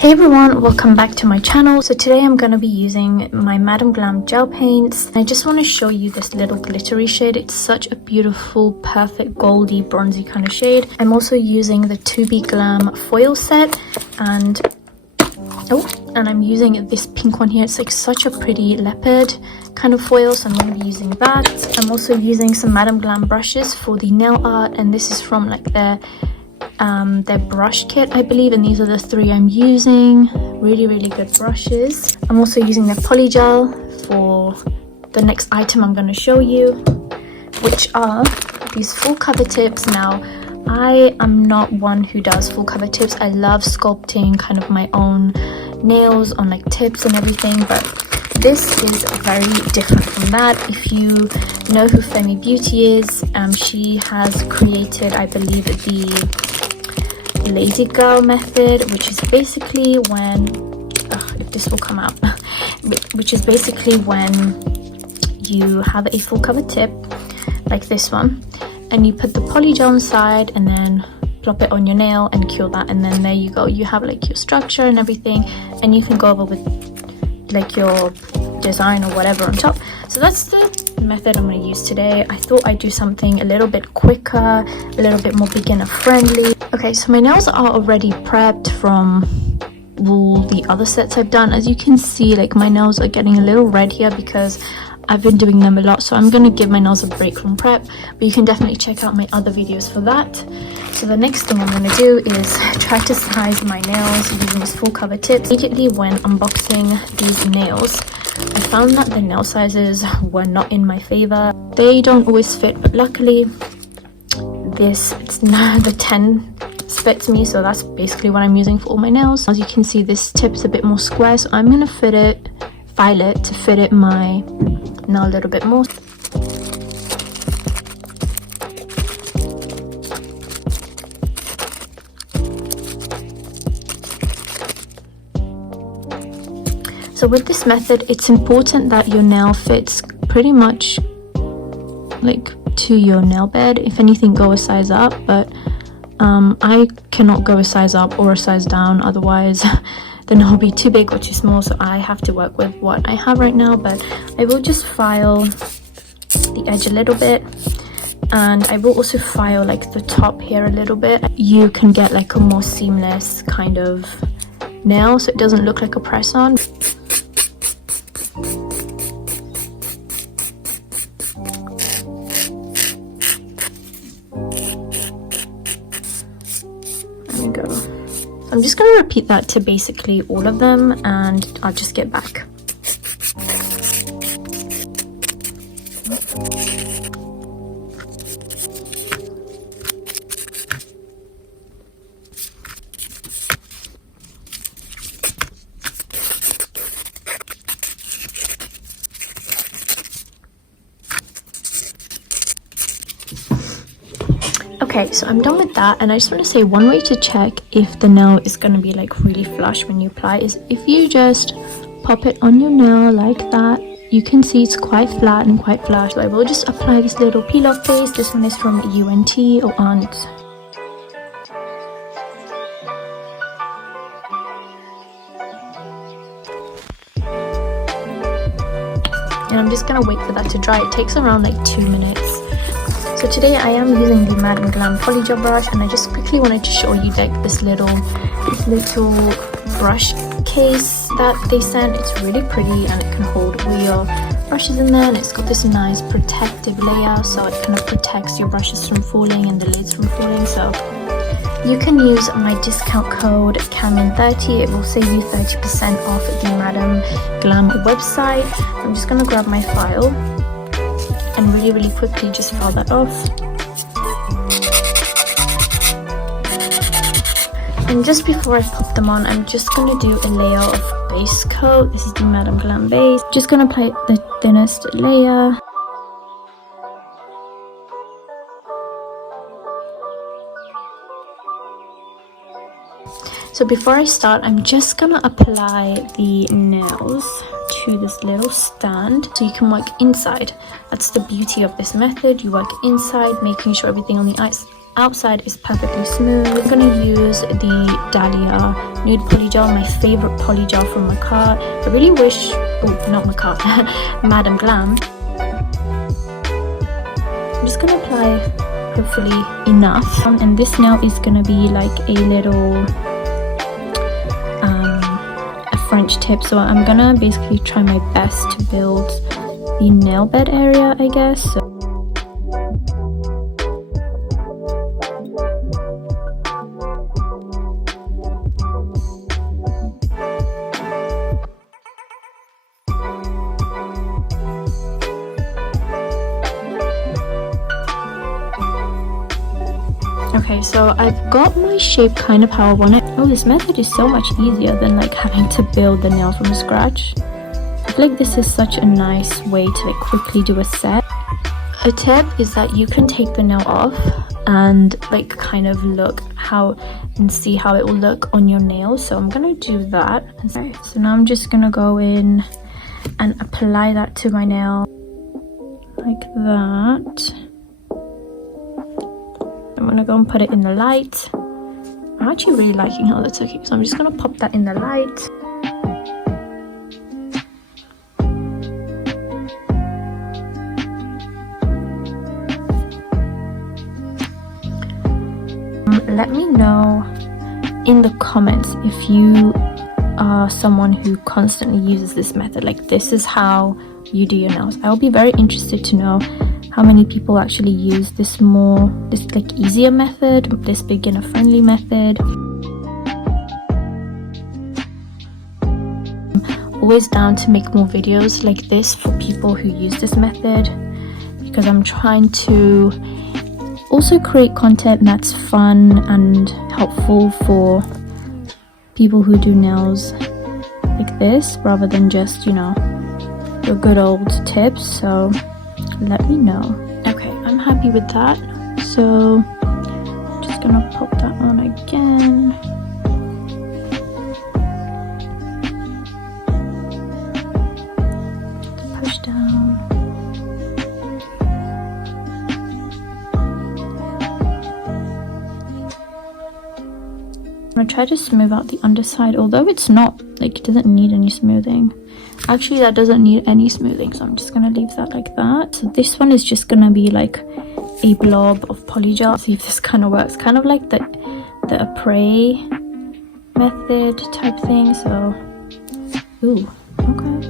Hey everyone, welcome back to my channel. So today I'm going to be using my Madam Glam gel paints. I just want to show you this little glittery shade. It's such a beautiful, perfect goldy, bronzy kind of shade. I'm also using the 2B Glam foil set and I'm using this pink one here. It's like such a pretty leopard kind of foil, so I'm going to be using that. I'm also using some Madam Glam brushes for the nail art, and this is from like their brush kit, I believe, and these are the three I'm using. Really good brushes. I'm also using the Polygel for the next item I'm going to show you, which are these full cover tips. Now I am not one who does full cover tips. I love sculpting kind of my own nails on like tips and everything, but this is very different from that. If you know who Femi Beauty is, she has created, I believe, the Lady Girl method, which is basically when if this will come out which is basically when you have a full cover tip like this one, and you put the Polygel inside and then plop it on your nail and cure that, and then there you go, you have like your structure and everything, and you can go over with like your design or whatever on top. So that's the method I'm going to use today. I thought I'd do something a little bit quicker, a little bit more beginner friendly. Okay, so my nails are already prepped from all the other sets I've done. As you can see, like my nails are getting a little red here because I've been doing them a lot, so I'm going to give my nails a break from prep, but you can definitely check out my other videos for that. So the next thing I'm going to do is try to size my nails using this full cover tip. Immediately when unboxing these nails, I found that the nail sizes were not in my favor. They don't always fit, but luckily it's now the 10 fits me, so that's basically what I'm using for all my nails. As you can see, this tip's a bit more square, so I'm going to file it to fit it my nail a little bit more. So with this method, it's important that your nail fits pretty much like to your nail bed. If anything, go a size up, but I cannot go a size up or a size down, otherwise the nail will be too big or too small, so I have to work with what I have right now. But I will just file the edge a little bit, and I will also file like the top here a little bit. You can get like a more seamless kind of nail, so it doesn't look like a press on. I'm just going to repeat that to basically all of them, and I'll just get back. Okay, so I'm done with that, and I just want to say one way to check if the nail is going to be like really flush when you apply is if you just pop it on your nail like that. You can see it's quite flat and quite flush. So I will just apply this little peel off base. This one is from UNT or Aunt. And I'm just going to wait for that to dry. It takes around like 2 minutes. So today I am using the Madam Glam Polygel brush, and I just quickly wanted to show you like this little brush case that they sent. It's really pretty, and it can hold all your brushes in there, and it's got this nice protective layer, so it kind of protects your brushes from falling and the lids from falling. So you can use my discount code CAMIN30. It will save you 30% off the Madam Glam website. I'm just going to grab my file and really quickly just file that off. And just before I pop them on, I'm just going to do a layer of base coat. This is the Madam Glam base. Just going to apply the thinnest layer. So before I start, I'm just going to apply the nails to this little stand so you can work inside. That's the beauty of this method. You work inside, making sure everything on the outside is perfectly smooth. We're going to use the Dahlia Nude Polygel, my favorite polygel from Macar. I really wish, oh, not Macar, Madam Glam. I'm just gonna apply hopefully enough, and this nail is gonna be like a little a French tip, so I'm gonna basically try my best to build the nail bed area, I guess. So okay, so I've got my shape kind of how I want it. Oh, this method is so much easier than like having to build the nail from scratch. I feel like this is such a nice way to like quickly do a set. A tip is that you can take the nail off and like kind of look how and see how it will look on your nails. So I'm gonna do that. Okay, so now I'm just gonna go in and apply that to my nail like that. I'm gonna go and put it in the light. I'm actually really liking how that's looking, so I'm just gonna pop that in the light. Let me know in the comments if you are someone who constantly uses this method, like this is how you do your nails. I'll be very interested to know how many people actually use this like easier method, this beginner friendly method. I'm always down to make more videos like this for people who use this method, because I'm trying to also create content that's fun and helpful for people who do nails like this, rather than just, you know, your good old tips. So let me know. Okay, I'm happy with that, so I'm just gonna pop that on again. Push down. I'm gonna try to smooth out the underside, although it's not like, it doesn't need any smoothing. Actually, that doesn't need any smoothing, so I'm just gonna leave that like that. So this one is just gonna be like a blob of polygel. See if this kind of works, kind of like the Apres method type thing. So, ooh, okay,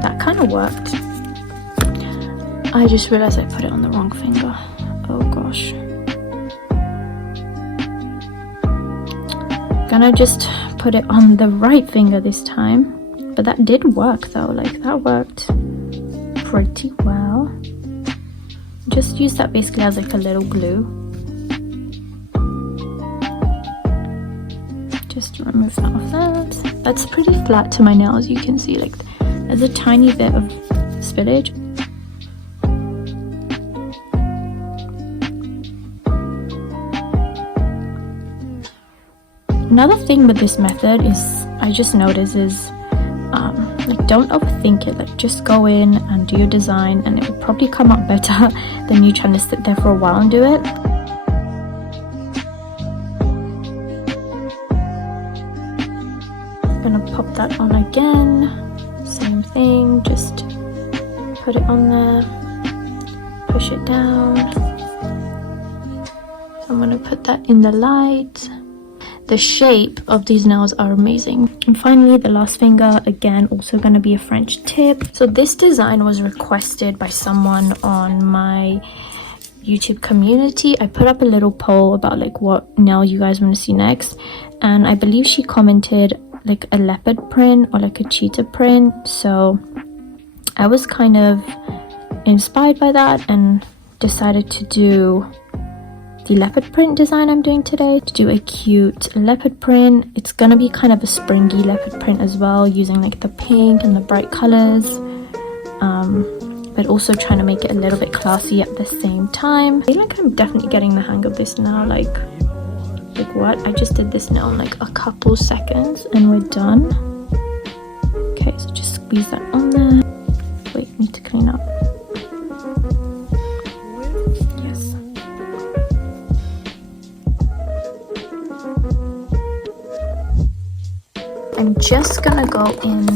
that kind of worked. I just realized I put it on the wrong finger. Oh gosh. Gonna just put it on the right finger this time. But that did work though, like that worked pretty well. Just use that basically as like a little glue. Just to remove that off that. That's pretty flat to my nail, as you can see, like there's a tiny bit of spillage. Another thing with this method is, I just noticed is, like don't overthink it, like just go in and do your design and it will probably come out better than you trying to sit there for a while and do it. I'm gonna pop that on again, same thing, just put it on there, push it down. So I'm gonna put that in the light. The shape of these nails are amazing. And finally, the last finger, again, also going to be a French tip. So this design was requested by someone on my YouTube community. I put up a little poll about like what nail you guys want to see next, and I believe she commented like a leopard print or like a cheetah print. So I was kind of inspired by that and decided to do the leopard print design I'm doing today. To do a cute leopard print. It's gonna be kind of a springy leopard print as well, using like the pink and the bright colors, but also trying to make it a little bit classy at the same time. I feel like I'm definitely getting the hang of this now. Like what? I just did this now in like a couple seconds and we're done. Okay, so just squeeze that on there. Wait, need to clean up. I'm just gonna go in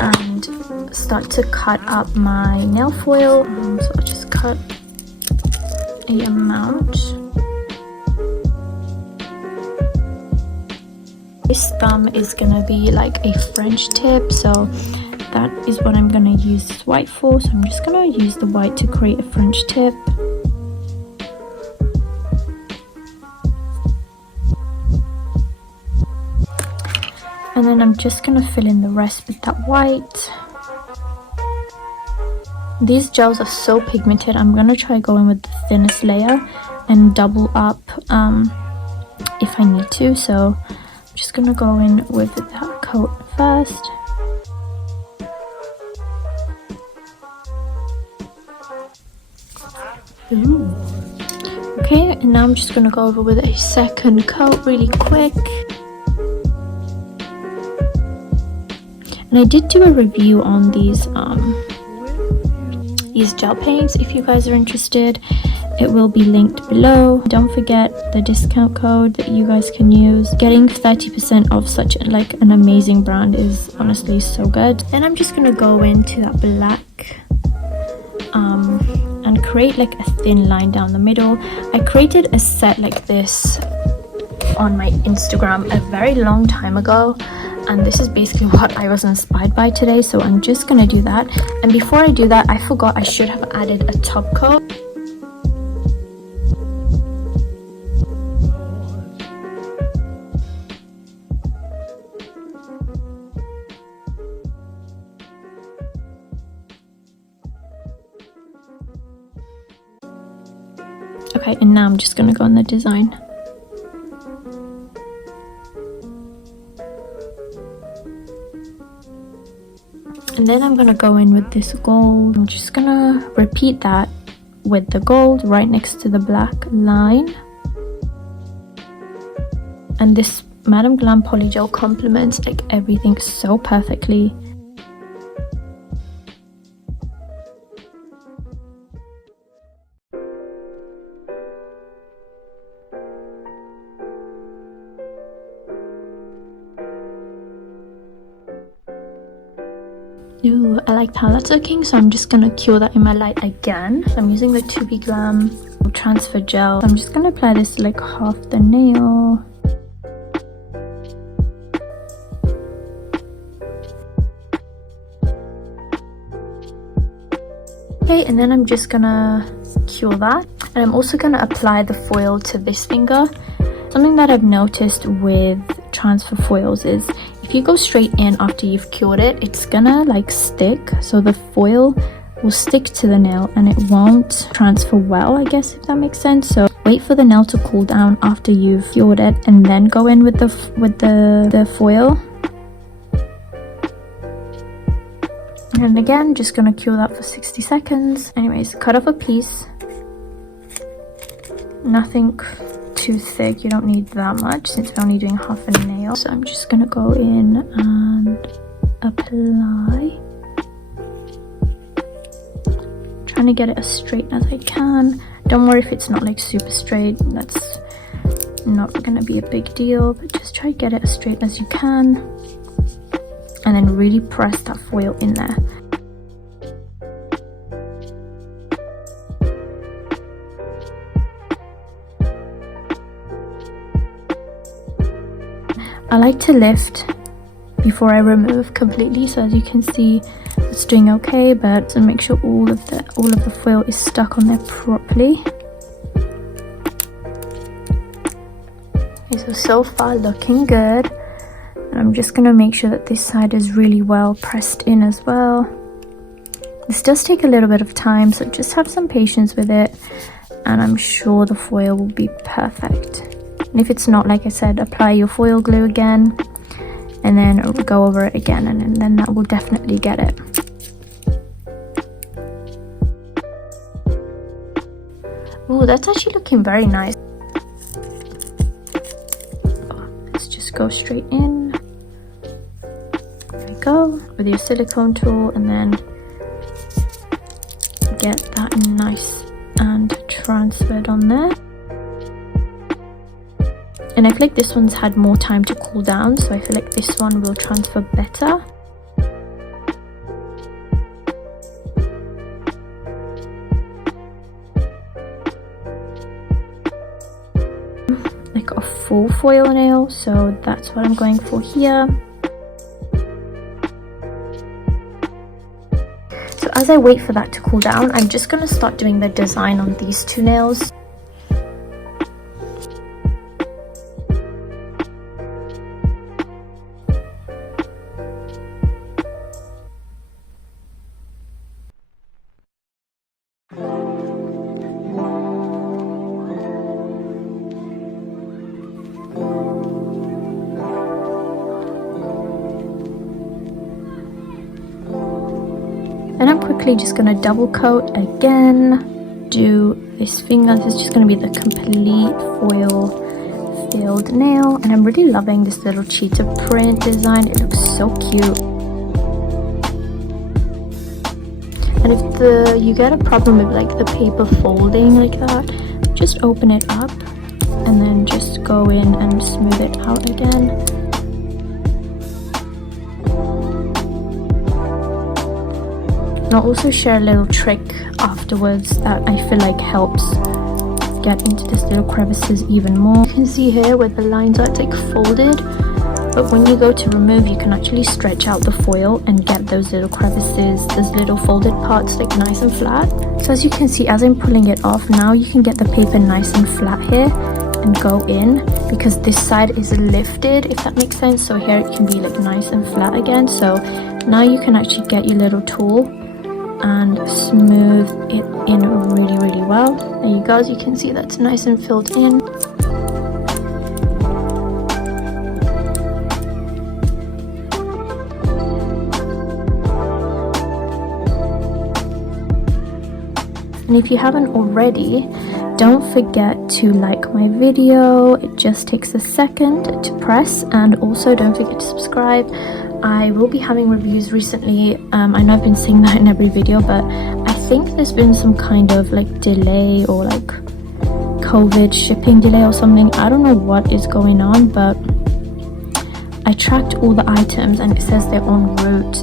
and start to cut up my nail foil. So I'll just cut a amount. This thumb is gonna be like a French tip, so that is what I'm gonna use this white for. So I'm just gonna use the white to create a French tip. And then I'm just gonna fill in the rest with that white. These gels are so pigmented. I'm gonna try going with the thinnest layer and double up if I need to. So I'm just gonna go in with that coat first. Ooh. Okay, and now I'm just gonna go over with a second coat really quick. And I did do a review on these gel paints. If you guys are interested, it will be linked below. Don't forget the discount code that you guys can use. Getting 30% off such like an amazing brand is honestly so good. And I'm just gonna go into that black and create like a thin line down the middle. I created a set like this on my Instagram a very long time ago, and this is basically what I was inspired by today, so I'm just gonna do that. And before I do that, I forgot I should have added a top coat. Okay, and now I'm just gonna go on the design. And then I'm gonna go in with this gold. I'm just gonna repeat that with the gold right next to the black line. And this Madam Glam Polygel complements like everything so perfectly. Ooh, I like how that's looking, so I'm just gonna cure that in my light again. So I'm using the 2B Glam transfer gel. So I'm just gonna apply this to like half the nail. Okay, and then I'm just gonna cure that. And I'm also gonna apply the foil to this finger. Something that I've noticed with transfer foils is if you go straight in after you've cured it, it's gonna like stick, so the foil will stick to the nail and it won't transfer well, I guess, if that makes sense. So wait for the nail to cool down after you've cured it and then go in with the foil. And again, just gonna cure that for 60 seconds. Anyways, cut off a piece. Nothing too thick, you don't need that much since we're only doing half a nail. So I'm just gonna go in and apply, trying to get it as straight as I can. Don't worry if it's not like super straight, that's not gonna be a big deal, but just try to get it as straight as you can and then really press that foil in there. I like to lift before I remove completely, so as you can see it's doing okay, but to make sure all of the foil is stuck on there properly. Okay, so far looking good. And I'm just gonna make sure that this side is really well pressed in as well. This does take a little bit of time, so just have some patience with it and I'm sure the foil will be perfect. And if it's not, like I said, apply your foil glue again and then go over it again, and then that will definitely get it. Ooh, that's actually looking very nice. Let's just go straight in. There we go, with your silicone tool, and then get that nice and transferred on there. And I feel like this one's had more time to cool down, so I feel like this one will transfer better. Like a full foil nail, so that's what I'm going for here. So as I wait for that to cool down, I'm just going to start doing the design on these two nails. Then I'm quickly just going to double coat again, do this finger. This is just going to be the complete foil filled nail, and I'm really loving this little cheetah print design. It looks so cute. And if you get a problem with like the paper folding like that, just open it up and then just go in and smooth it out again. And I'll also share a little trick afterwards that I feel like helps get into this little crevices even more. You can see here where the lines are, it's like folded, but when you go to remove, you can actually stretch out the foil and get those little crevices, those little folded parts like nice and flat. So as you can see, as I'm pulling it off, now you can get the paper nice and flat here and go in, because this side is lifted, if that makes sense. So here it can be like nice and flat again. So now you can actually get your little tool and smooth it in really well. There you go. As you can see, that's nice and filled in. And if you haven't already, don't forget to like my video. It just takes a second to press, and also don't forget to subscribe. I will be having reviews recently. I know I've been saying that in every video, but I think there's been some kind of like delay or like COVID shipping delay or something. I don't know what is going on, but I tracked all the items and it says they're en route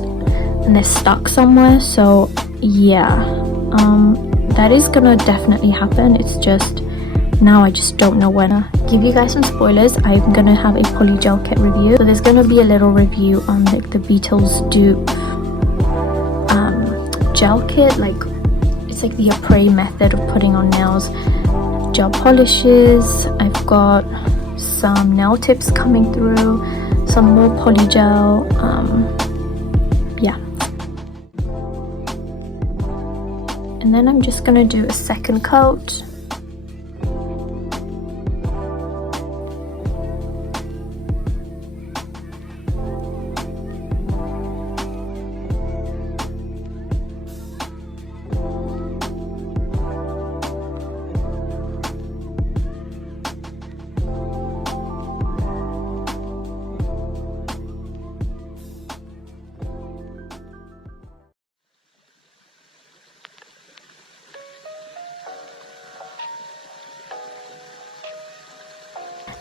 and they're stuck somewhere. So yeah, that is gonna definitely happen. It's just now I just don't know when. Give you guys some spoilers. I'm gonna have a Polygel kit review, so there's gonna be a little review on like the Beetles dupe gel kit. Like it's like the après method of putting on nails. Gel polishes, I've got some nail tips coming through, some more Polygel. Yeah, and then I'm just gonna do a second coat.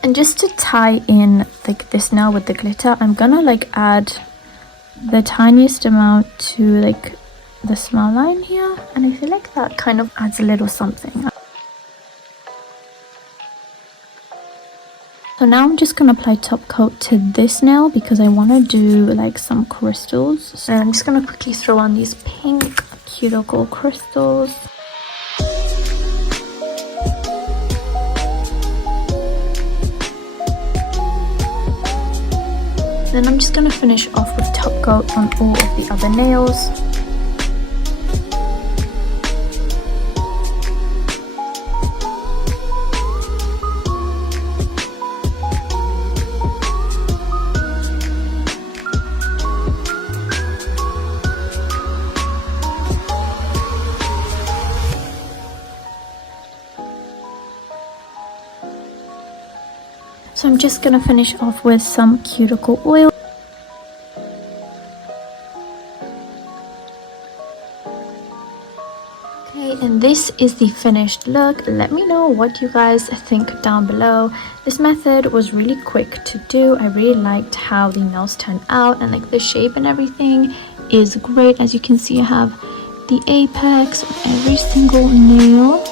And just to tie in like this nail with the glitter, I'm gonna like add the tiniest amount to like the smile line here, and I feel like that kind of adds a little something. So now I'm just gonna apply top coat to this nail because I want to do like some crystals. So I'm just gonna quickly throw on these pink cuticle crystals. Then I'm just going to finish off with top coat on all of the other nails. So I'm just going to finish off with some cuticle oil. Okay, and this is the finished look. Let me know what you guys think down below. This method was really quick to do. I really liked how the nails turned out, and like the shape and everything is great. As you can see, I have the apex of every single nail.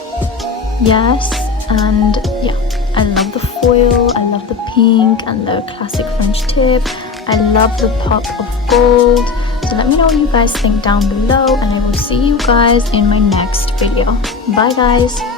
Yes, and yeah, I love the foil, I love the pink and the classic French tip. I love the pop of gold. So let me know what you guys think down below, and I will see you guys in my next video. Bye guys.